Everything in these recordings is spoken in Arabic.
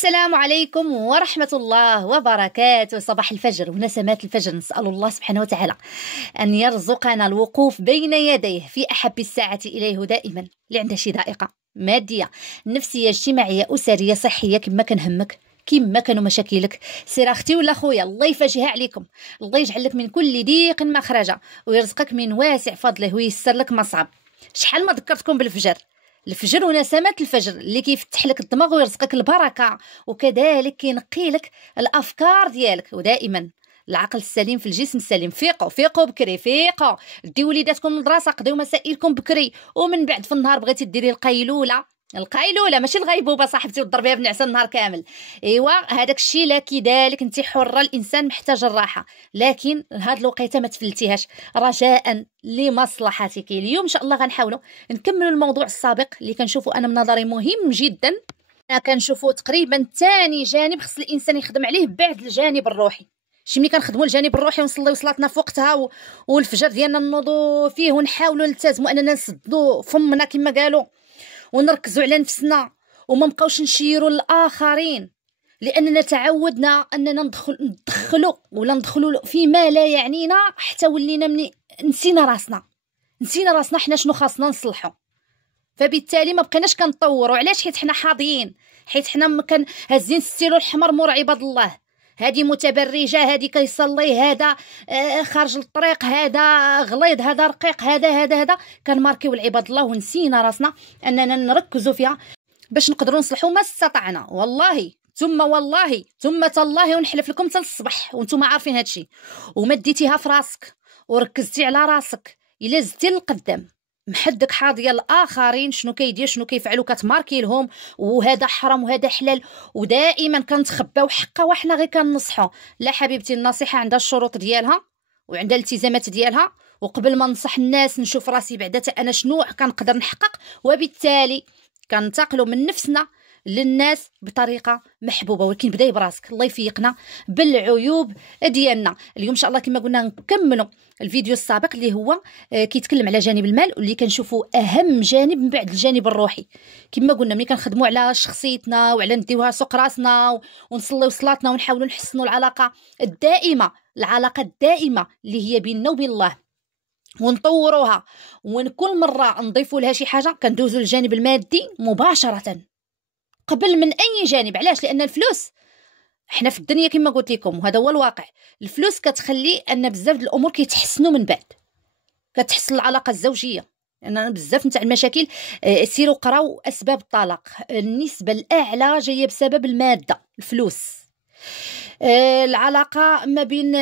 السلام عليكم ورحمة الله وبركاته. صباح الفجر ونسمات الفجر، نسأل الله سبحانه وتعالى أن يرزقنا الوقوف بين يديه في أحب الساعة إليه دائما. اللي عندها شي ضائقة مادية نفسية اجتماعية أسرية صحية، كما كان همك كما كانوا مشاكلك، سير اختي ولا خويا، الله يفرجها عليكم، الله يجعل لك من كل ضيق مخرجا ويرزقك من واسع فضله وييسر لك ما صعب. شحال ما ذكرتكم بالفجر، الفجر ونسمات الفجر اللي كيفتح لك الدماغ ويرزقك البركه، وكذلك كينقي لك الافكار ديالك. ودائما العقل السليم في الجسم السليم. فيقوا بكري، فيقوا ديو وليداتكم للدراسه، قضيو مسائلكم بكري، ومن بعد في النهار بغيتي ديري القيلوله ماشي الغيبوبه صاحبتي وتضربيها بنعسه النهار كامل. ايوا هذاك الشيء لا كذلك انت حره، الانسان محتاج الراحه، لكن هاد الوقيته ما تفلتيهاش رجاء لمصلحتك. اليوم ان شاء الله غنحاولوا نكملوا الموضوع السابق اللي كنشوفوا انا من نظري مهم جدا. انا كنشوفوا تقريبا ثاني جانب خص الانسان يخدم عليه بعد الجانب الروحي. شي ملي كنخدموا الجانب الروحي ونصليو صلاتنا في وقتها والفجر ديالنا نوضوا فيه ونحاولوا نلتزموا اننا نسدوا فمنا كما قالوا ونركزوا على نفسنا وما نبقاوش نشيروا للاخرين، لاننا تعودنا اننا ندخلوا فيما لا يعنينا حتى ولينا نسينا راسنا حنا شنو خاصنا نصلحوا. فبالتالي ما بقيناش كنطوروا. علاش؟ حيت حنا حاضيين، حيت حنا هازين الستيلو الحمر مور عباد الله. هذه متبرجه، هذه كيصلي، هذا خارج الطريق، هذا غليظ، هذا رقيق، هذا كنماركيو العباد الله ونسينا راسنا اننا نركزوا فيها باش نقدروا نصلحوا ما استطعنا. والله ثم تالله ونحلف لكم حتى الصبح وانتم عارفين هادشي، وما ديتيها في راسك وركزتي على راسك الا زدتي للقدام محدك حاضيه الاخرين شنو كيدير شنو كيفعلوا كتماركي لهم، وهذا حرام وهذا حلال، ودائما كنتخباو حقه وحنا غير كنصحوا. لا حبيبتي، النصيحه عندها الشروط ديالها وعندها الالتزامات ديالها، وقبل ما ننصح الناس نشوف راسي بعدا انا شنو كنقدر نحقق، وبالتالي كننتقلوا من نفسنا للناس بطريقه محبوبه. ولكن بداي براسك، الله يفيقنا بالعيوب ديالنا. اليوم ان شاء الله كما قلنا نكملوا الفيديو السابق اللي هو كيتكلم على جانب المال، واللي كنشوفوا اهم جانب من بعد الجانب الروحي. كما قلنا ملي كنخدموا على شخصيتنا وعلى نديوها سوق راسنا ونصليو صلاتنا ونحاولوا نحسنوا العلاقه الدائمه اللي هي بيننا وبين الله ونطوروها، وكل مره نضيفوا لها شي حاجه كندوزوا للجانب المادي مباشره قبل من اي جانب. علاش؟ لان الفلوس احنا في الدنيا كما قلت لكم وهذا هو الواقع، الفلوس كتخلي ان بزاف د الامور كيتحسنوا من بعد، كتحسن العلاقه الزوجيه. لان بزاف نتاع المشاكل سيروا قراو اسباب الطلاق، النسبه الاعلى جايه بسبب الماده، الفلوس. العلاقه ما بين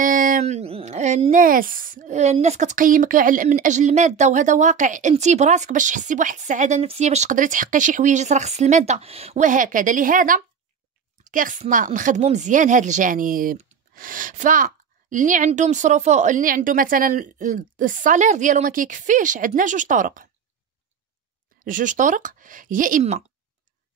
الناس كتقيمك من اجل الماده، وهذا واقع. انت براسك باش تحسي بواحد السعاده نفسيه باش تقدري تحققي شي حويجات راه خص الماده، وهكذا. لهذا كخصنا نخدموا مزيان هذا الجانب. فاللي عنده مصروفه، اللي عنده مثلا الصالير ديالو ما كيكفيش، عندنا جوج طرق. يا اما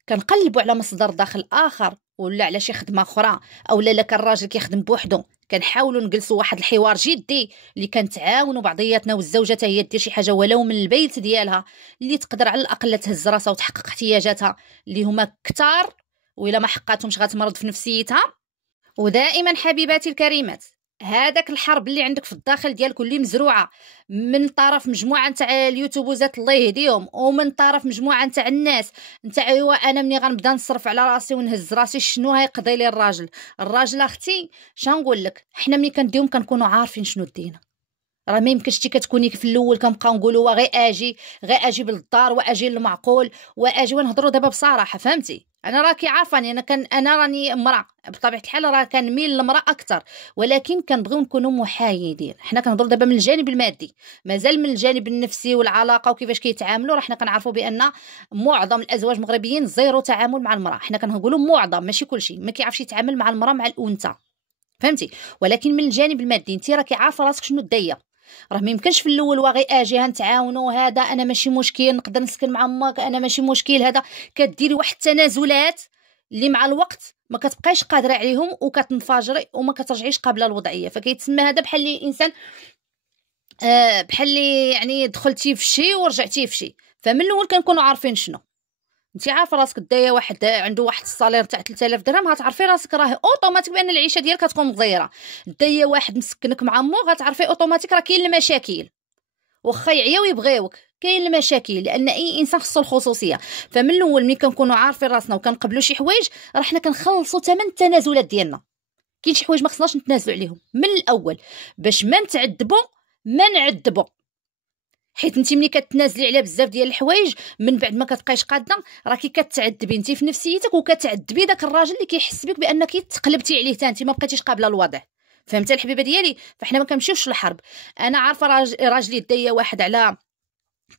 كنقلبوا على مصدر دخل اخر ولا على شي خدمه اخرى، او لا كان الراجل كيخدم بوحدو كنحاولوا نجلسوا واحد الحوار جدي اللي كنتعاونوا بعضياتنا، والزوجه حتى هي دير شي حاجه ولو من البيت ديالها اللي تقدر على الاقل تهز راسها وتحقق احتياجاتها اللي هما كتار، وإلا ما حقاتهمش غتمرض في نفسيتها. ودائما حبيباتي الكريمات، هذاك الحرب اللي عندك في الداخل ديالك اللي مزروعه من طرف مجموعه نتاع اليوتيوبوزات الله يهديهم، ومن طرف مجموعه نتاع الناس نتاع ايوا انا ملي غنبدا نصرف على راسي ونهز راسي شنو هيقضي لي الراجل اختي. شنقول لك، حنا ملي كنديهم كنكونوا عارفين شنو دينا. راه ما يمكنش تي كتكوني في الاول كنبقاو نقولوا غير اجي بالدار واجي للمعقول واجي ونهضروا دابا بصراحه. فهمتي؟ انا راكي عارفاني، انا راني امراه بطبيعه الحال، راه كنميل للمراه اكثر، ولكن كنبغيو نكونوا محايدين. حنا كنهضروا دابا من الجانب المادي، مازال من الجانب النفسي والعلاقه وكيفاش كيتعاملوا. راه حنا كنعرفوا بان معظم الازواج المغربيين زيرو تعامل مع المراه. حنا كنقولوا معظم، ماشي كلشي، ما كيعرفش يتعامل مع المراه مع الانثى. فهمتي؟ ولكن من الجانب المادي انت راكي عارفه راسك شنو دايه. راه ما يمكنش في الاول واغي اجي نتعاونوا، هذا انا ماشي مشكل نقدر نسكن مع امك، انا ماشي مشكل، هذا كديري واحد التنازلات اللي مع الوقت ما كتبقايش قادره عليهم وكتنفجري وما كترجعيش قابله للوضعيه. فكيتسمى هذا بحال الانسان بحال يعني دخلتي في شي ورجعتي في شي. فمن الاول كنكونوا عارفين شنو انت عارفه راسك دايه واحد عنده واحد الصالير تاع 3000 درهم، غتعرفي راسك راه اوتوماتيك بان العيشه ديالك غتكون مغيره. دايه واحد مسكنك مع مو، غتعرفي اوتوماتيك راه كاين المشاكل، واخا يعياو يبغيوك كاين المشاكل، لان اي انسان خصو الخصوصيه. فمن الاول ملي كنكونوا عارفين راسنا وكنقبلوا شي حوايج، راه حنا كنخلصوا ثمن التنازلات ديالنا. كاين شي حوايج ما خصناش نتنازلوا عليهم من الاول باش ما نتعذبوا ما نعذبوا. حيت انت ملي كتنازلي على بزاف ديال الحوايج من بعد ما كتبقايش قاده، راكي كتعذبي انت في نفسيتك وكتعذبي داك الراجل اللي كيحس بك بانك تقلبتي عليه حتى انت ما بقيتيش قابله الوضع. فهمتي الحبيبه ديالي؟ فاحنا ما كنمشيوش للحرب. انا عارفه راجلي دايا واحد على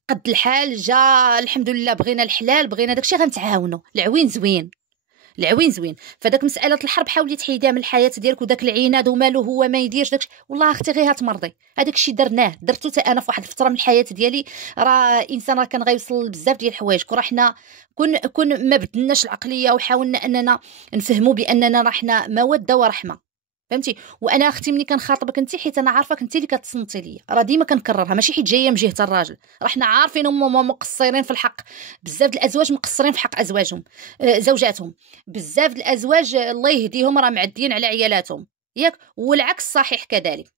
قد الحال، جا الحمد لله بغينا الحلال بغينا داكشي، غنتعاونوا. العوين زوين، العوين زوين. فداك مساله الحرب حاولي تحيديها من الحياه ديالك، وداك العناد ومالو هو ما يديرش داكشي، والله اختي غير هتمرضي. هذاك الشيء درناه درتو حتى انا في واحد الفتره من الحياه ديالي. راه انسان راه كان غيوصل بزاف ديال الحوايج، راه حنا كون ما بدلناش العقليه وحاولنا اننا نفهموا باننا راه حنا موده ورحمه. فهمتي؟ وانا اختي ملي كنخاطبك انت، حيت انا عارفه انت اللي كتصنتي ليا، راه ديما كنكررها، ماشي حيت جايه من جهه الراجل. راه حنا عارفين هما مقصرين في الحق، بزاف د الازواج مقصرين في حق ازواجهم زوجاتهم. بزاف د الازواج الله يهديهم راه معديين على عيالاتهم، ياك؟ والعكس صحيح كذلك.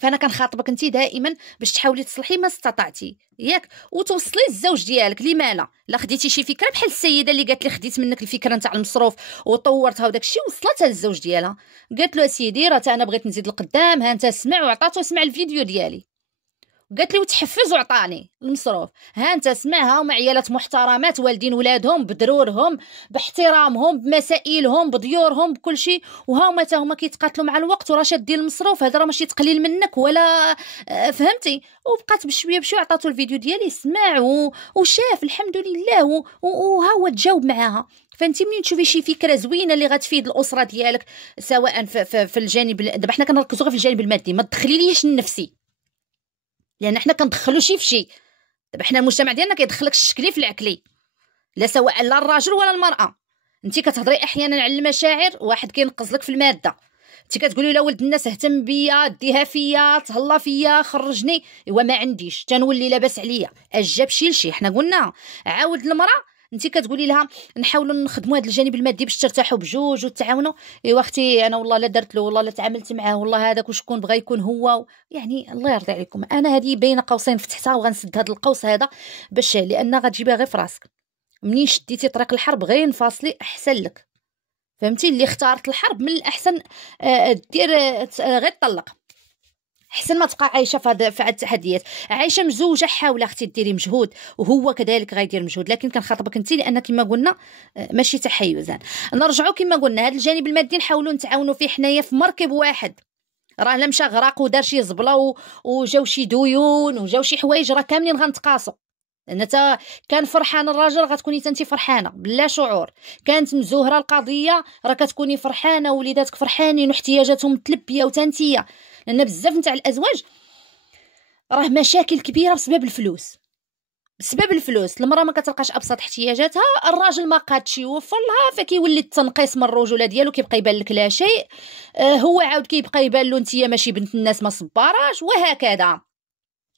فانا كنخاطبك انت دائما باش تحاولي تصلحي ما استطعتي، ياك؟ وتوصلي للزوج ديالك. لما لا خديتي شي فكره بحال السيده اللي قالت لي خديت منك الفكره نتاع المصروف وطورتها وداك الشيء، وصلتها للزوج ديالها، قالت له سيدي راه انا بغيت نزيد لقدام، ها انت اسمع، وعطاتو سمع الفيديو ديالي، قالت لي وتحفز وعطاني المصروف، ها انت سمعها، ومع عيالات محترمات والدين ولادهم بدرورهم باحترامهم بمسائلهم بديورهم بكل شيء، وهما حتى هما كيتقاتلوا مع الوقت وراه شادين المصروف. هذا راه ماشي تقليل منك ولا فهمتي؟ وبقات بشويه بشويه عطاتو الفيديو ديالي سمع وشاف الحمد لله وها هو تجاوب معاها. فانت ملي تشوفي شي فكره زوينه اللي غتفيد الاسره ديالك، سواء في الجانب، دابا حنا كنركزوا غير في الجانب المادي، ما تدخليليش النفسي، لان حنا كندخلوا شي في شي. دابا حنا المجتمع ديالنا كيدخلك الشكلي في العقلي، لا سواء لا الراجل ولا المراه. انت كتهضري احيانا على المشاعر، واحد كينقز لك في الماده، انت كتقولي لا ولد الناس اهتم بيا، ديها فيا، تهلا فيا، خرجني، ايوا ما عنديش، تنولي لاباس عليا، اش جاب شي لشي. حنا قلنا عاود المراه، انت كتقولي لها نحاولوا نخدموا هذا الجانب المادي باش ترتاحوا بجوج وتعاونوا، ايوا اختي انا والله لا درت له، والله لا تعاملت معاه، والله هذاك وشكون بغى يكون هو، يعني الله يرضي عليكم. انا هذه بين قوسين فتحتها وغنسد هذا القوس هذا باش لان غتجيبها غير في راسك. منين شديتي طريق الحرب غير انفاصلي احسن لك. فهمتي؟ اللي اختارت الحرب من الاحسن دير غير طلق، احسن ما تبقى عايشه في هاد التحديات. عايشه مزوجه، حاولي اختي ديري مجهود وهو كذلك غيدير مجهود، لكن كنخاطبك انت لان كما قلنا ماشي تحيزا. نرجعوا كما قلنا هذا الجانب المادي نحاولوا نتعاونوا فيه حنايا في مركب واحد. راه لا مشى غرق ودار شي زبله وجاو شي ديون وجاو شي حوايج، راه كاملين غنتقاسوا. لان تا كان فرحان الراجل غتكوني انت فرحانه بلا شعور، كانت مزوهره القضيه راه كتكوني فرحانه، وليداتك فرحانين واحتياجاتهم متلبيه وتنتيه. لان بزاف نتاع الازواج راه مشاكل كبيره بسبب الفلوس، بسبب الفلوس. المراه ما كتلقاش ابسط احتياجاتها، الراجل ما قادش يوفر لها، فكيولي التنقيص من الرجوله ديالو، كيبقى يبان لك لا شيء. هو عاود كيبقى يبان له انت ماشي بنت الناس ما صباراش، وهكذا.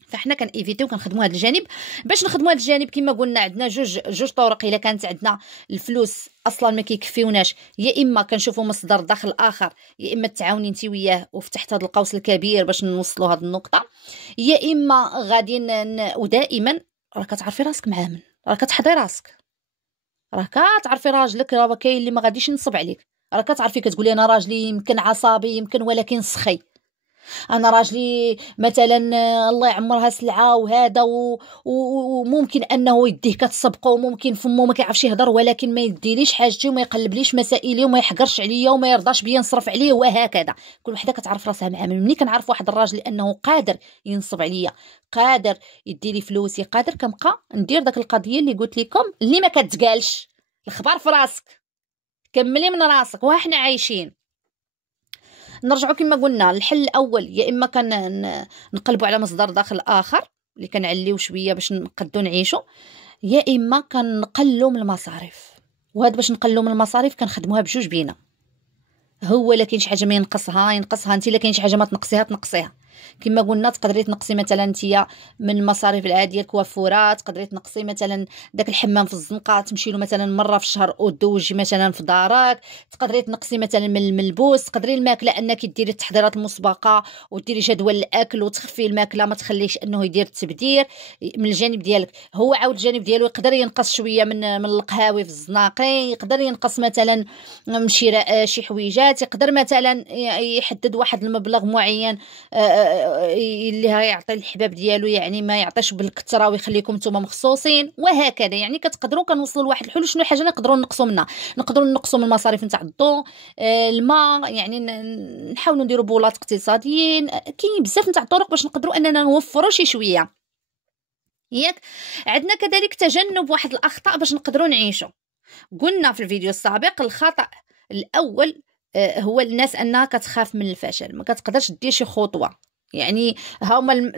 فاحنا كنيفيتيو كنخدموا هذا الجانب. باش نخدموا هذا الجانب كما قلنا عندنا جوج طرق. الا كانت عندنا الفلوس اصلا ما كيكفيوناش، يا اما كنشوفوا مصدر دخل اخر، يا اما تعاوني انت وياه وفتحت هذا القوس الكبير باش نوصلوا هذه النقطه، يا اما غادي ودائما راه كتعرفي راسك مع من، راه كتحضي راسك، راه كتعرفي راجلك، راه كاين اللي ما غاديش ينصب عليك، راه كتعرفي كتقولي انا راجلي يمكن عصبي يمكن، ولكن سخي. انا راجلي مثلا الله يعمرها سلعه وهذا وممكن انه يديه كتسبقه، وممكن فمو ما كيعرفش يهضر، ولكن ما يديليش حاجتي وما يقلبليش مسائلي وما يحقرش عليا وما يرضاش بيا نصرف عليه، وهكذا. كل وحده كتعرف راسها مع من. ملي كنعرف واحد الراجل انه قادر ينصب عليا، قادر يديري فلوسي، قادر، كنبقى ندير داك القضيه اللي قلت لكم اللي ما كتقالش، الخبر في راسك، كملي من راسك وها عايشين. نرجعوا كما قلنا الحل الاول، يا اما كان نقلبوا على مصدر دخل اخر اللي كنعليو شويه باش نقدو نعيشوا، يا اما كنقلوا من المصاريف. وهذا باش نقلوا من المصاريف كنخدموها بجوج بينا. هو الا كاين شي حاجه ما ينقصها انت، الا كاين شي حاجه ما تنقصيها تنقصيها. كما قلنا تقدري تنقصي مثلا نتيا من المصاريف العاديه الكوافورات، تقدري تنقصي مثلا داك الحمام في الزنقه تمشي له مثلا مره في الشهر ودوجي مثلا في دارك، تقدري تنقصي مثلا من الملبوس، تقدري الماكله انك ديري التحضيرات المسبقه وديري جدول الاكل وتخفي الماكله ما تخليش انه يدير التبدير من الجانب ديالك. هو عاود الجانب ديالو يقدر ينقص شويه من القهاوي في الزناقي، يقدر ينقص مثلا من شراء شي حويجات، يقدر مثلا يحدد واحد المبلغ معين اللي يعطي الحباب ديالو، يعني ما يعطيش بالكثره ويخليكم نتوما مخصوصين وهكذا. يعني كتقدروا كنوصلوا لواحد الحلول. شنو حاجه نقدروا نقصوا منها؟ نقدروا نقصوا من المصاريف نتاع الضوء، الماء، يعني نحاولوا نديروا بولات اقتصاديين. كاين بزاف نتاع الطرق باش نقدروا اننا نوفروا شي شويه ياك. عندنا كذلك تجنب واحد الاخطاء باش نقدروا نعيشوا. قلنا في الفيديو السابق الخطأ الاول هو الناس انها كتخاف من الفشل، ما كتقدرش دير شي خطوه. يعني هما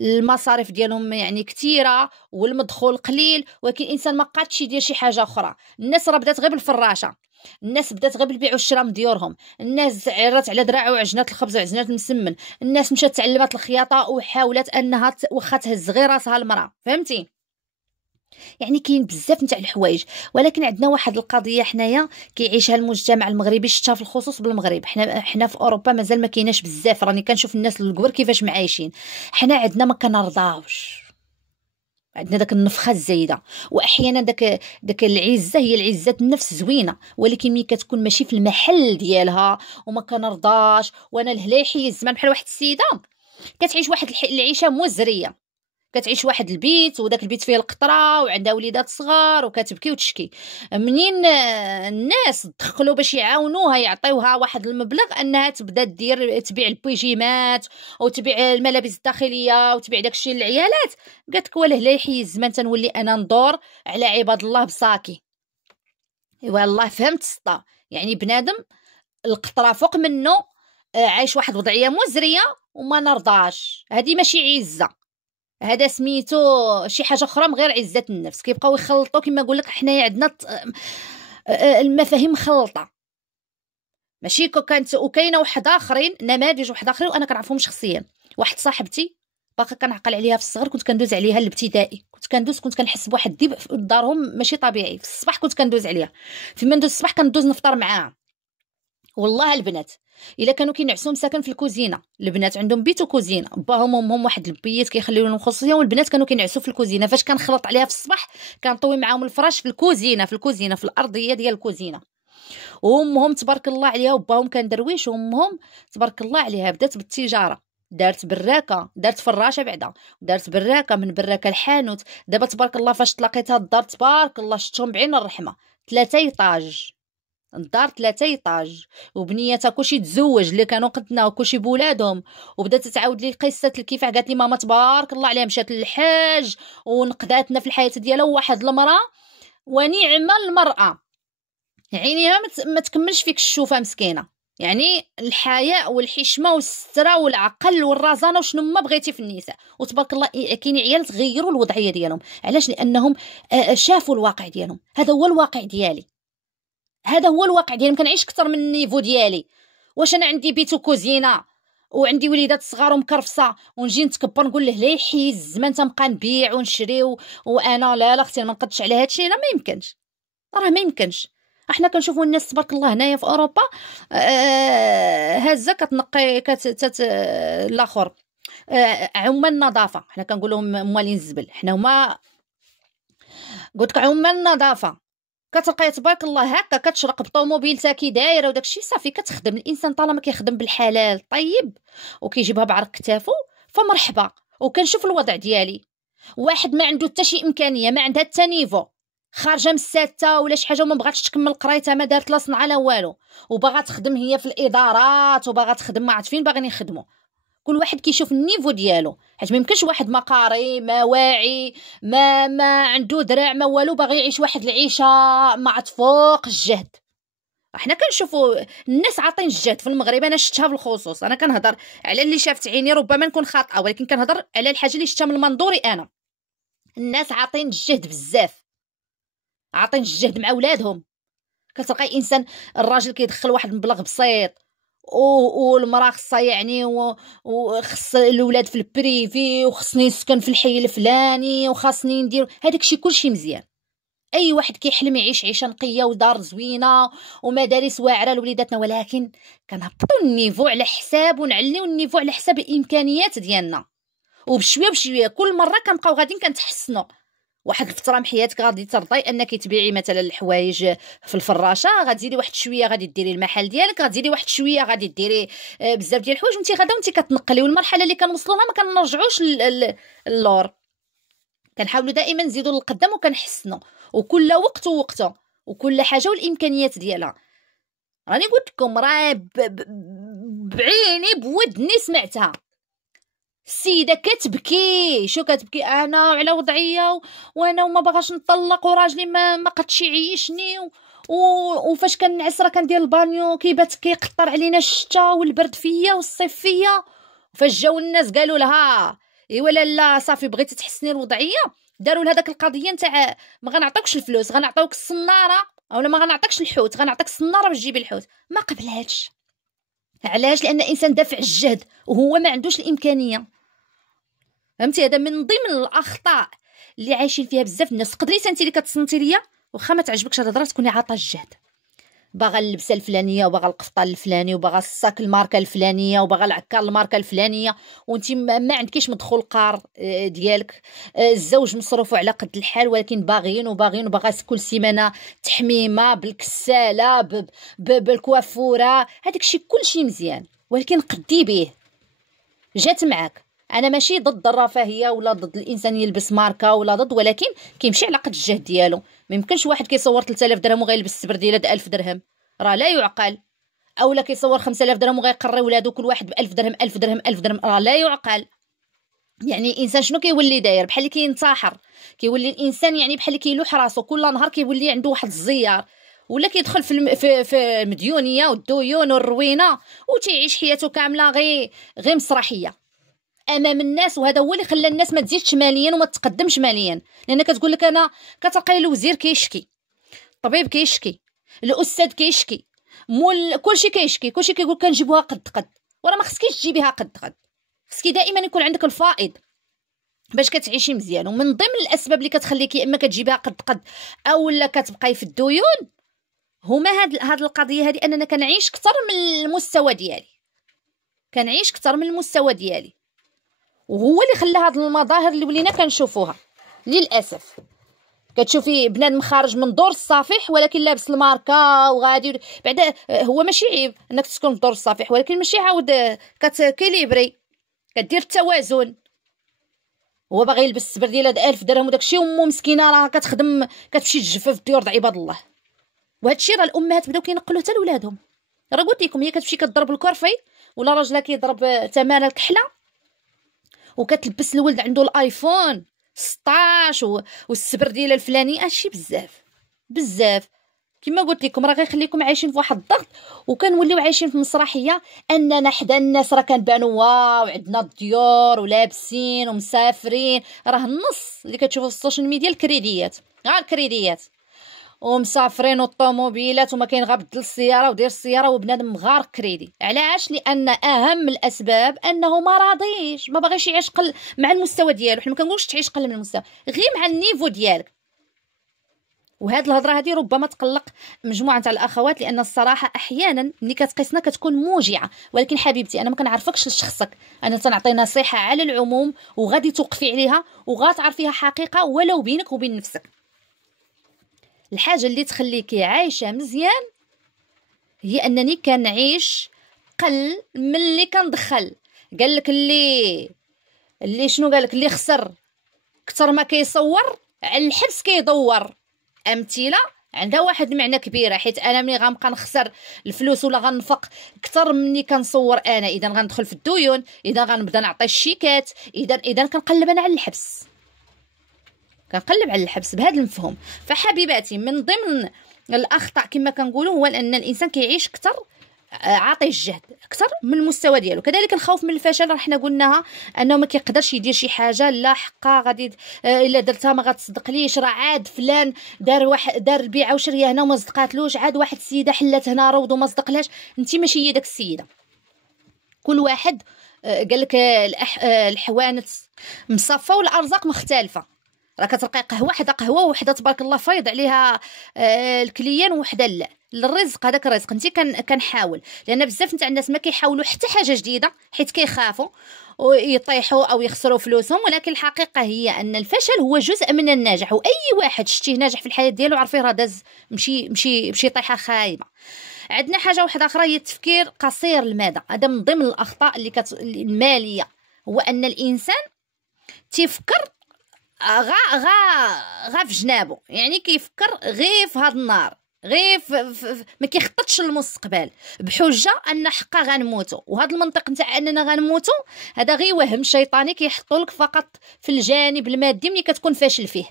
المصاريف ديالهم يعني كثيره والمدخول قليل، ولكن الانسان ما قادش يدير شي حاجه اخرى. الناس راه بدات غير بالفراشه، الناس بدات غير بالبيع والشراء من ديورهم، الناس عرات على دراعها وعجنات الخبز وعجنات المسمن، الناس مشات تعلمات الخياطه وحاولت انها واخا تهز غير راسها المراه، فهمتي؟ يعني كاين بزاف نتاع الحوايج. ولكن عندنا واحد القضيه حنايا كيعيشها المجتمع المغربي، شتا في الخصوص بالمغرب. حنا في اوروبا مازال ما كايناش بزاف، راني كنشوف الناس الكبر كيفاش معايشين. حنا عندنا ما كنرضاوش، عندنا داك النفخه الزايده، واحيانا داك العزه هي العزه النفس زوينه، ولكن ملي كتكون ماشي في المحل ديالها وما كنرضاش. وانا الهلاحي الزمان بحال واحد السيده كتعيش واحد العيشه مزريه، كتعيش واحد البيت وداك البيت فيه القطره وعندها وليدات صغار وكتبكي وتشكي. منين الناس دخلوا باش يعاونوها يعطيوها واحد المبلغ انها تبدا تبيع البيجيمات وتبيع الملابس الداخليه وتبيع داكشي للعيالات، قالت لك والله لا يحيي الزمان تنولي انا ندور على عباد الله بصاكي. والله فهمت سطا. يعني بنادم القطره فوق منه عايش واحد وضعيه مزريه وما نرضاش. هذه ماشي عزه، هذا سميتو شي حاجه اخرى من غير عزه النفس. كيبقاو يخلطوا كما نقول لك حنايا عندنا المفاهيم مخلطه. ماشي كانت وكاينه واحد اخرين نماذج واحد اخرين وانا كنعرفهم شخصيا. واحد صاحبتي باقا كنعقل عليها في الصغر، كنت كندوز عليها الابتدائي، كنت كنحس بواحد الديب في دارهم ماشي طبيعي. في الصباح كنت كندوز عليها، فيما ندوز الصباح كندوز نفطر معاها. والله البنات الا كانوا كينعسوا مساكن في الكوزينه، البنات عندهم بيت وكوزينه، باهم وامهم واحد البيت كيخليو لهم خصوصيه، والبنات كانوا كينعسوا في الكوزينه. فاش كنخلط عليها في الصباح كنطوي معاهم الفراش في الكوزينه في الارضيه ديال الكوزينه. وامهم تبارك الله عليها وباهم كان درويش، وامهم تبارك الله عليها بدات بالتجاره، دارت براكه، دارت فراشه بعدا، دارت براكه، من براكه الحانوت. دابا تبارك الله فاش تلاقيتها الدار تبارك الله شفتهم بعين الرحمه، 3 ايطاج الدار، 3 ايطاج، وبنياتها كلشي تزوج اللي كانوا قدنا وكلشي بولادهم. وبدات تتعاود لي قصه كيفاش قالت لي ماما تبارك الله عليها مشات للحاج ونقداتنا في الحياه ديالها. وواحد المراه ونعم المراه، عينيها ما تكملش فيك الشوفه مسكينه. يعني الحياء والحشمه والستره والعقل والرزانه وشنو ما بغيتي في النساء. وتبارك الله كاين عيال تغيروا الوضعيه ديالهم. علاش؟ لانهم شافوا الواقع ديالهم. هذا هو الواقع ديالي، هذا هو الواقع ديالي. كنعيش اكثر من النيفو ديالي. واش انا عندي بيت وكوزينه وعندي وليدات صغار ومكرفصه ونجي نتكبر نقول له لا يحيي الزمان تنبقى نبيع ونشري وانا لا اختي ما نقدش على هذا الشيء؟ لا ما يمكنش، راه ما يمكنش. احنا كنشوفوا الناس تبارك الله هنايا في اوروبا هازه كتنقي الاخر عمال النظافه. حنا كنقول لهم موالين الزبل، حنا هما قلت لك عمال النظافه. كتلقاي تبارك الله هكا كتشرق بطوموبيل كي دايره وداكشي صافي كتخدم. الانسان طالما كيخدم بالحلال طيب وكيجيبها بعرق كتافو فمرحبا. وكنشوف الوضع ديالي، واحد ما عنده حتى شي امكانيه، ما عندها حتى نيفو، خارجه من السادسه ولا شي حاجه وما بغاتش تكمل قرايتها، ما دارت لا صنعه لا والو، وباغا تخدم هي في الادارات وباغا تخدم ما عرفت فين باغيين يخدموا. كل واحد كيشوف النيفو ديالو، حيت ما يمكنش واحد ما قاري ما واعي ما عنده دراع ما والو باغي يعيش واحد العيشه مع تفوق الجهد. احنا كنشوفوا الناس عاطين الجهد في المغرب. انا شفتها بالخصوص، انا كنهضر على اللي شافت عيني، ربما نكون خاطئه ولكن كنهضر على الحاجه اللي شفتها من منظوري انا. الناس عاطين الجهد بزاف، عاطين الجهد مع ولادهم. كتلقاي انسان الراجل كيدخل واحد المبلغ بسيط والمراه خصها يعني وخص الاولاد في البريفي، وخصني نسكن في الحي الفلاني، وخاصني ندير هذاك الشيء كلشي مزيان. اي واحد كيحلم يعيش عيشه نقيه ودار زوينه ومدارس واعره لوليداتنا، ولكن كنهبطوا النيفو على حساب ونعليو النيفو على حساب الامكانيات ديالنا، وبشويه بشويه كل مره كنبقاو غاديين كنتحسنوا. واحد الفتره من حياتك غادي ترضي انك تبيعي مثلا الحوايج في الفراشه، غتزيدي واحد شويه غادي ديري المحل ديالك، غتزيدي واحد شويه غادي ديري بزاف ديال الحوايج، وانت غادا وانت كتنقلي. والمرحله اللي كنوصلوا لها ما كنرجعوش للور، كنحاولوا دائما نزيدوا للقدام وكنحسنوا، وكل وقت ووقته، وكل حاجه والامكانيات ديالها. راني قلت لكم راه بعيني بودني سمعتها، السيده كتبكي، شو كتبكي؟ انا على وضعيه وانا وما باغاش نطلق، وراجلي ما قدش يعيشني، وفاش كنعس راه كندير البانيو كيبات كيقطر علينا الشتاء والبرد فيا والصيف فيا. فاش جاو الناس قالوا لها ايوا لا صافي بغيتي تحسني الوضعيه، داروا لها داك القضيه نتاع ما غنعطيوكش الفلوس، غنعطيوك الصناره، اولا ما غنعطيكش الحوت، غنعطيك الصناره باش تجيبي الحوت. ما قبلاتش. علاش؟ لان الانسان دافع الجهد وهو ما عندوش الامكانيه. فهمتي؟ هذا من ضمن الاخطاء اللي عايشين فيها بزاف الناس. تقدري انت اللي كتصنتي ليا واخا ما تعجبكش الهضره تكوني عاطه الجهد، باغا اللبسه الفلانيه وباغا القفطان الفلاني وباغا الصاك الماركه الفلانيه وباغا العكار الماركه الفلانيه، وانت ما عندكيش مدخول قار ديالك، الزوج مصروفه على قد الحال ولكن باغيين وباغا كل سيمانه تحميمه بالكساله بالكوافوره، هذاك الشيء كلشي مزيان، ولكن قدي به. جات معاك. انا ماشي ضد الرفاهيه ولا ضد الانسان يلبس ماركه ولا ضد، ولكن كيمشي على قد الجهد ديالو. ما يمكنش واحد كيصور 3000 درهم وغيلبس السبرديله د 1000 درهم، راه لا يعقل. اولا كيصور 5000 درهم وغيقري ولادو كل واحد ب 1000 درهم 1000 درهم 1000 درهم، راه لا يعقل. يعني الانسان شنو كيولي داير؟ بحال اللي كينتحر، كيولي الانسان يعني بحال اللي كيلوح راسو، كل نهار كيولي عنده واحد الزيار، ولا كيدخل في المديونيه والديون والروينه وتيعيش حياته كامله غير مسرحيه امام الناس. وهذا هو اللي خلى الناس ما تزيدش ماليا وما تقدمش ماليا، لان كتقول لك انا كتلقاي الوزير كيشكي، الطبيب كيشكي، الاستاذ كيشكي، مول كلشي كيشكي، كلشي كيقول كنجيبوها قد قد. وراه ما خصكيش تجيبيها قد قد، خصكي دائما يكون عندك الفائض باش كتعيشي مزيان. ومن ضمن الاسباب اللي كتخليكي اما كتجيبيها قد قد او لا كتبقاي في الديون هما هاد القضيه هذه، اننا كنعيش اكثر من المستوى ديالي، كنعيش اكثر من المستوى ديالي، وهو اللي خلى هاد المظاهر اللي ولينا كنشوفوها للاسف. كتشوفي بنادم خارج من دور الصافح ولكن لابس الماركه وغادي بعدا. هو ماشي عيب انك تسكن في دور الصافح، ولكن ماشي عاود كتكيليبري، كدير التوازن. هو باغي يلبس السبرديله د 1000 درهم وداكشي، وامو مسكينه راه كتخدم كتمشي تجفف في الديور د عباد الله. وهذا الشيء راه الامهات بداو كينقلوه حتى لولادهم. راه قلت لكم هي كتمشي كتضرب الكرفي ولا راجلها كيضرب ثمنه الكحله، وكتلبس الولد عنده الايفون 16 والسبرديله الفلاني. هادشي بزاف كما قلت لكم راه غيخليكم عايشين في واحد الضغط، وكنوليو عايشين في مسرحيه اننا حدا الناس راه كنبانوا واو عندنا الديور ولابسين ومسافرين. راه النص اللي كتشوفوا في السوشيال ميديا الكريديات، غير الكريديات ومسافرين والطوموبيلات وما كاين غير بدل السياره ودير السياره وبنادم غار كريدي. علاش؟ لان اهم الاسباب انه ما راضيش، ما باغيش يعيش قل مع المستوى ديالو. حنا ما كنقولش تعيش قل من المستوى، غير مع النيفو ديالك. وهاد الهضره هذه ربما تقلق مجموعه تاع الاخوات، لان الصراحه احيانا ملي كتقيسنا كتكون موجعه. ولكن حبيبتي انا ما كنعرفكش لشخصك، انا تنعطي نصيحه على العموم وغادي توقفي عليها وغاتعرفيها حقيقه ولو بينك وبين نفسك. الحاجه اللي تخليكي عايشه مزيان هي انني كنعيش قل من اللي كندخل. قال لك اللي شنو قال لك؟ اللي خسر كتر ما كيصور على الحبس كيدور. امثله عندها واحد المعنى كبيره، حيت انا ملي غنبقى نخسر الفلوس ولا غنفق اكثر مني كنصور انا، اذا غندخل في الديون، اذا غنبدا نعطي الشيكات، اذا كنقلب انا على الحبس، كنقلب على الحبس بهذا المفهوم. فحبيباتي من ضمن الاخطاء كما كنقولوا هو ان الانسان كيعيش اكثر عاطيه الجهد اكثر من المستوى ديالو. كذلك الخوف من الفشل، راه حنا قلناها انه ما كيقدرش يدير شي حاجه لا حقا غادي الا درتها ما غتصدقليش، راه عاد فلان دار البيعه وشريه هنا وما صدقاتلوش، عاد واحد السيده حلات هنا روض وما صدقلهاش. انت ماشي هي داك السيده. كل واحد قال لك الحوانت مصفى والارزاق مختلفه. راه كتلقاي قهوه حدا قهوه وحده تبارك الله فايض عليها الكليان وحده لا. الرزق هذاك الرزق انت كنحاول، لان بزاف نتاع الناس ما كيحاولوا حتى حاجه جديده حيت كيخافوا ويطيحوا او يخسروا فلوسهم. ولكن الحقيقه هي ان الفشل هو جزء من النجاح، واي واحد شتيه ناجح في الحياه ديالو عرفيه راه داز مشي طيحه خايبه. عندنا حاجه واحدة اخرى هي التفكير قصير المدى. هذا من ضمن الاخطاء الماليه، هو ان الانسان تيفكر غا في جنابه، يعني كيفكر غير في هذا النهار، غير ما كيخططش للمستقبل بحجه ان حقا غنموتوا. وهذا المنطق نتاع اننا غنموتوا هذا غير وهم شيطاني كيحطوا لك فقط في الجانب المادي ملي كتكون فاشل فيه.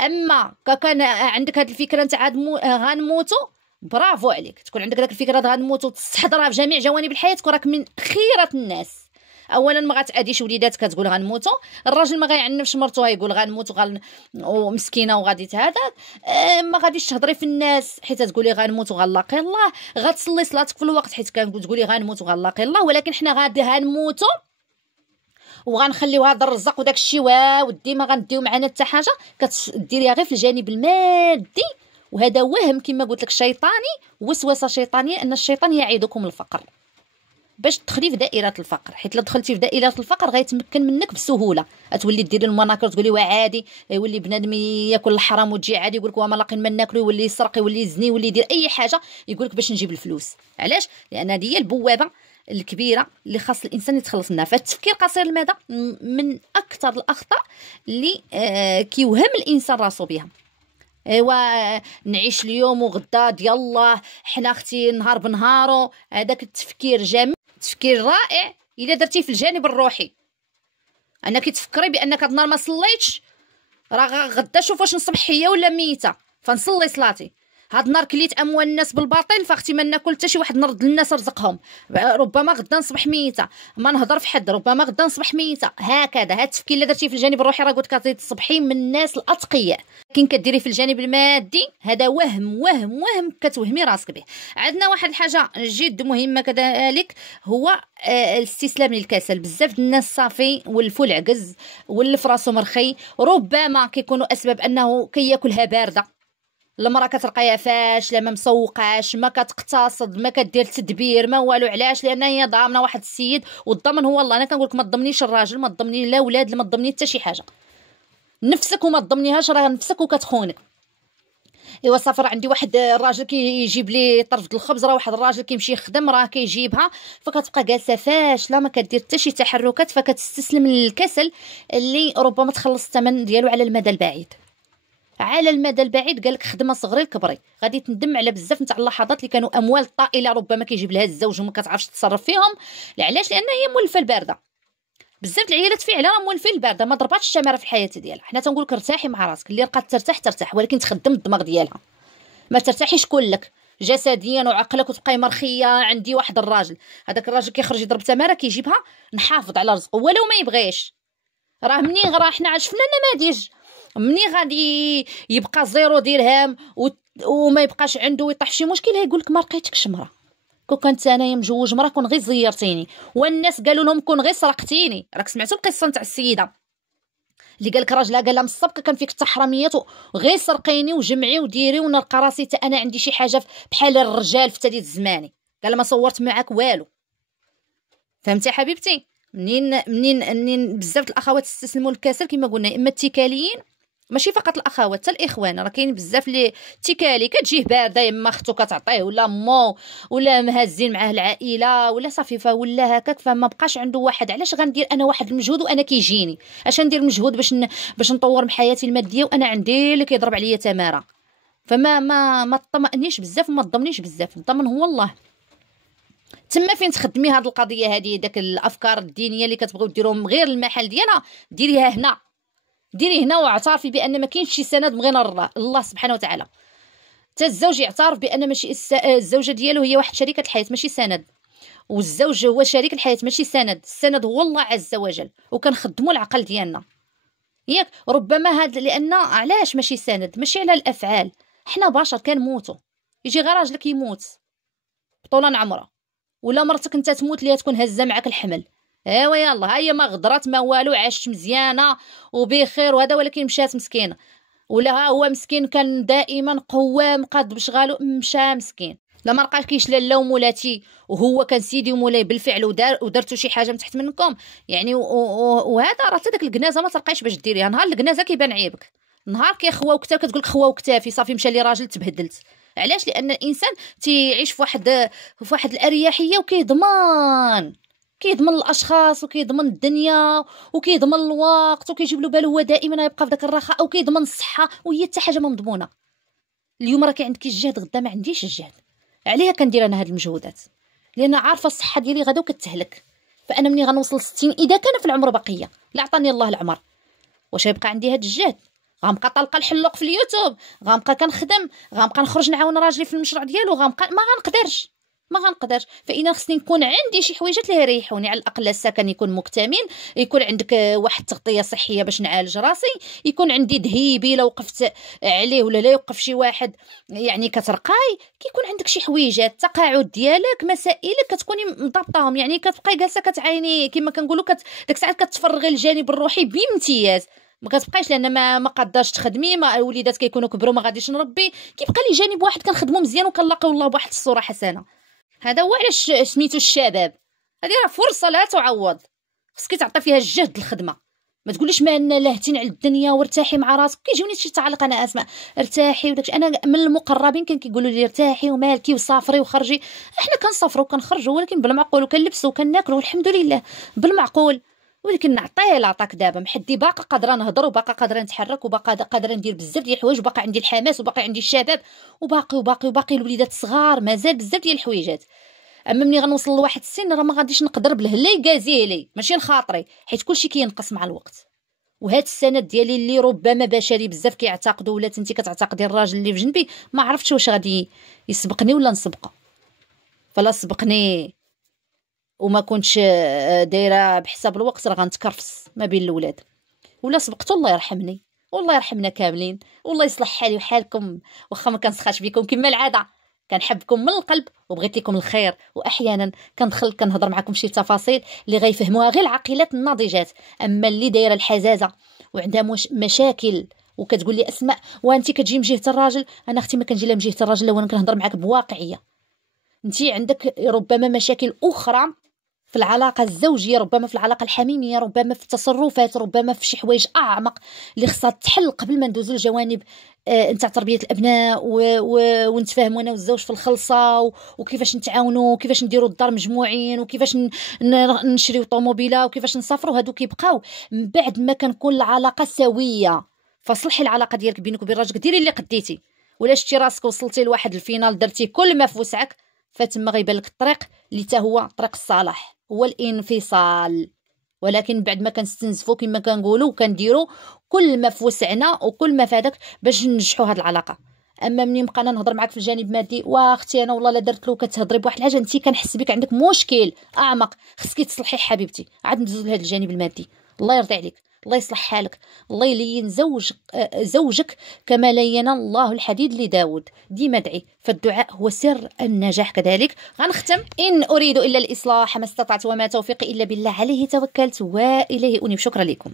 اما كان عندك هذه الفكره نتاع غنموتوا، برافو عليك، تكون عندك داك الفكره غنموتوا وتستحضرها في جميع جوانب الحياه، تكون راك من خيره الناس. اولا ما غتاديش وليداتك كتقول غنموتوا، الراجل ما غيعنفش مرته غيقول غنموتوا ومسكينه وغادي هذا، ما غاديش تهضري في الناس حيت تقولي غنموت وغنلاقي الله، غتصلي صلاتك في الوقت حيت كتقولي غنموت وغنلاقي الله. ولكن حنا غنموتوا وغنخليو هذا الرزق وداك الشيء ودي ما غنديو معنا حتى حاجه، كديريها غير في الجانب المادي. وهذا وهم كما قلت لك شيطاني، وسوسه شيطانيه، ان الشيطان يعيدكم الفقر باش تدخلي في دائره الفقر. حيت لا دخلتي في دائره الفقر غيتمكن منك بسهوله، تولي ديري المناكر تقولي وعادي، يولي بنادم ياكل الحرام وتجي عادي يقول لك وما لاقين ما ناكلو، يولي يسرق يولي يزني يولي يدير اي حاجه يقول لك باش نجيب الفلوس. علاش؟ لان هذه هي البوابه الكبيره اللي خاص الانسان يتخلص منها. فالتفكير قصير المدى من اكثر الاخطاء اللي كيوهم الانسان راسو بها. ايوا نعيش اليوم وغدا ديال الله، حنا اختي نهار بنهارو. هذاك التفكير جميل، تفكير رائع الا درتيه في الجانب الروحي، انك تفكري بانك هاد النهار ما صليتش، راه غدا شوف واش نصبح حيه ولا ميته فنصلي صلاتي. هاد النهار كليت اموال الناس بالباطل فاختي ما ناكل حتى شي واحد، نرد للناس رزقهم، ربما غدا نصبح ميته، ما نهضر في حد، ربما غدا نصبح ميته. هكذا هاد التفكير اللي درتيه في الجانب الروحي راه قلت لك تصبحي من الناس الاتقياء. كين كديري في الجانب المادي هذا وهم كتوهمي راسك به. عندنا واحد الحاجه جد مهمه كذلك، هو الاستسلام للكسل. بزاف الناس صافي ولفوا العجز ولف راسو مرخي، ربما كيكونوا اسباب انه كياكلها بارده، المراه كتلقاها فاشله، ما مسوقاش، ما كتقتصد، ما كدير تدبير، ما والو. علاش؟ لان هي ضامنه واحد السيد، والضمن هو الله. انا كنقول لك ما تضمنيش الراجل، ما تضمني لا ولاد، ما تضمني حتى شي حاجه، نفسك وما تضمنيهاش، راه نفسك وكتخونك. ايوا صافي، راه عندي واحد الراجل كيجيب لي طرف الخبز، راه واحد الراجل كيمشي يخدم راه كيجيبها، فكتبقى جالسه فاشله ما كدير حتى شي تحركات، فكتستسلم للكسل اللي ربما تخلص الثمن ديالو على المدى البعيد. على المدى البعيد قالك خدمه صغري كبري، غادي تندم على بزاف نتاع اللحظات اللي كانوا اموال طائله ربما كيجيب لها الزوج وما كتعرفش تتصرف فيهم. علاش؟ لان هي مولفه البارده. بزاف العيالات فعلا راه مولفين البارده، ما ضرباتش الشماره في الحياه ديالها. حنا تنقول لك ارتاحي مع راسك، اللي بقات ترتاح، ولكن تخدم الدماغ ديالها، ما ترتاحيش كلك جسديا وعقلك وتبقاي مرخيه. عندي واحد الراجل، هذاك الراجل كيخرج يضرب تماره كيجيبها نحافظ على رزقه ولو ما يبغيش. راه منين راه حنا شفنا النماذج، منين غادي يبقى 0 درهم وما يبقاش عنده ويطيح شي مشكل، يقول لك ما لقيتكش مرة، كون كنت انايا مجوج مرة كون غير زيرتيني، والناس قالوا لهم كون غير سرقتيني. راك سمعتوا القصه نتاع السيده اللي قال لك راجلها قال لها من السبق كان فيك حتى حراميات وغير سرقيني وجمعي وديري ونلقى راسي حتى انا عندي شي حاجه بحال الرجال في تديت زماني. قال ما صورت معاك والو. فهمتي حبيبتي؟ منين بزاف الاخوات استسلموا للكسل كما قلنا، اما الاتكاليين، ماشي فقط الاخوات حتى الاخوان، راه كاين بزاف اللي اتكالي كتجيه بارده، اما اختو كتعطيه ولا مو ولا مهزين معاه العائله ولا صافي فولا هكاك، فما بقاش عنده واحد. علاش غندير انا واحد المجهود وانا كيجيني؟ اش ندير مجهود باش نطور من حياتي الماديه وانا عندي اللي كيضرب عليا تماره؟ فما ما تطمئنيش بزاف وما تضمنيش بزاف، الضمن هو الله. تما فين تخدمي هاد القضيه هذه، داك الافكار الدينيه اللي كتبغيو ديروهم غير المحل ديالها ديريها هنا، ديري هنا واعترفي بان ما كاينش شي سند من غير الله سبحانه وتعالى. حتى الزوج يعترف بان ماشي الزوجه ديالو هي واحد شريكه الحياه ماشي سند، والزوج هو شريك الحياه ماشي سند، السند هو الله عز وجل، وكنخدموا العقل ديالنا ياك. ربما هذا لان علاش ماشي سند؟ ماشي على الافعال، حنا بشر كنموتوا، يجي غير راجلك يموت بطولان عمره، ولا مرتك انت تموت اللي تكون هزه معك الحمل، ايوا يلا هي ما غدرات ما والو، عاشت مزيانه وبخير وهذا، ولكن مشات مسكينه. ولا ها هو مسكين كان دائما قوام قاد بشغالو مشى مسكين، لا ما لقاكيش لا لا ومولاتي، وهو كان سيدي ومولاي بالفعل ودرتو شي حاجه من تحت منكم يعني. وهذا راه حتى داك الكنازه ما تلقايش باش ديريها، نهار الكنازه كيبان عيبك، نهار كيخوا وكتاف كتقولك خوا وكتافي صافي مشى لي راجل تبهدلت. علاش؟ لان الانسان تيعيش في واحد الاريحيه، كيضمن الاشخاص وكيضمن الدنيا وكيضمن الوقت وكيجيب له باله هو دائما يبقى في داك الرخاء، وكيضمن الصحه، وهي حتى حاجه ما مضمونه. اليوم راه عندك الجهد، غدا ما عنديش الجهد. عليها كندير انا هاد المجهودات، لان عارفه الصحه ديالي غدا وكتهلك. فانا ملي غنوصل 60 اذا كان في العمر بقيه، لا عطاني الله العمر، واش غيبقى عندي هاد الجهد؟ غنبقى طالقه الحلوق في اليوتيوب، غنبقى كنخدم، غنبقى نخرج نعاون راجلي في المشروع ديالو، غنبقى ما غنقدرش. فإذا خصني نكون عندي شي حويجات اللي يريحوني، على الاقل السكن يكون مكتمل، يكون عندك واحد التغطيه صحيه باش نعالج راسي، يكون عندي دهيبي لو وقفت عليه ولا لا يوقف شي واحد يعني كترقاي، كيكون عندك شي حويجات، التقاعد ديالك، مسائلك كتكوني مضبطاهم، يعني كتبقاي جالسه كتعايني كما كنقولوا داك الساعات كتفرغي الجانب الروحي بامتياز. ما كتبقايش لان ما قاداش تخدمي، ما الوليدات كيكونوا كبروا ما غاديش نربي، كيبقى لي جانب واحد كنخدمو مزيان وكنلاقيو الله بواحد الصوره حسنه. هذا هو علاش سميتو الشباب، هذه راه فرصه لا تعوض، خصك تعطي فيها الجهد الخدمه. ما تقوليش ما ان لهتين على الدنيا وارتاحي مع راسك. كيجوني شي تعليق انا اسماء ارتاحي وداكشي، انا من المقربين كان كيقولوا لي ارتاحي ومالكي وسافري وخرجي. احنا كنسافروا وكنخرجوا ولكن بالمعقول، وكنلبسوا وكناكلوا والحمد لله بالمعقول، ولكن نعطيه العطاك دابا محدي باقا قادره نهضر وباقا قادره نتحرك وباقا قادره ندير بزاف ديال الحوايج، وباقا عندي الحماس وباقي عندي الشباب، وباقي الوليدات الصغار، مازال بزاف ديال الحويجات. اما ملي غنوصل لواحد السن راه ما غاديش نقدر بالهلا يكازيه لي ماشي لخاطري، حيت كلشي كينقص مع الوقت. وهاد السند ديالي اللي ربما بشري بزاف كيعتقدوا، ولا انت كتعتقدي الراجل اللي في جنبي، ما عرفتش واش غادي يسبقني ولا نسبقه. فلا سبقني وما كنتش دايره بحساب الوقت راه غنتكرفس ما بين الاولاد، ولا سبقته الله يرحمني والله يرحمنا كاملين، والله يصلح حالي وحالكم. واخا ما كنسخاش بكم كما العاده، كنحبكم من القلب وبغيت لكم الخير، واحيانا كندخل كنهضر معكم شي تفاصيل اللي غيفهموها غير العاقلات الناضجات. اما اللي دايره الحزازه وعندها مشاكل وكتقول لي اسماء وانت كتجي من جهه الراجل، انا اختي ما كنجي لا من جهه الراجل، لو انا كنهضر معاك بواقعيه. انت عندك ربما مشاكل اخرى في العلاقه الزوجيه، ربما في العلاقه الحميميه، ربما في التصرفات، ربما في شي حوايج اعمق اللي خصها تحل قبل ما ندوزو لجوانب نتاع تربيه الابناء ونتفاهموا انا والزوج في الخلصه، وكيفاش نتعاونوا، وكيفاش نديروا الدار مجموعين، وكيفاش نشريو طوموبيله، وكيفاش نسافروا. هادو كيبقاو من بعد ما كنكون العلاقه سويه. فصلحي العلاقه ديالك بينك وبين راجلك، ديري اللي قديتي. ولا شتي راسك وصلتي لواحد الفينال درتي كل ما في وسعك، فتما غيبان لك الطريق اللي تا هو طريق الصلاح، هو الانفصال. ولكن بعد ما كنستنزفوا كما كنقولوا وكنديروا كل ما في وسعنا وكل ما فادك باش ننجحوا هذه العلاقه. اما مني نبقى انا نهضر معاك في الجانب المادي، واختي انا والله لا درت له كتهضري بواحد الحاجه انت كنحس بك عندك مشكل اعمق خصك تصلحي حبيبتي، عاد ندوزو لهذا الجانب المادي. الله يرضي عليك، الله يصلح حالك، الله يلين زوجك كما لين الله الحديد لداود. ديما ادعي، فالدعاء هو سر النجاح. كذلك غنختم: ان اريد الا الاصلاح ما استطعت وما توفيقي الا بالله، عليه توكلت واليه انيب. شكرا لكم.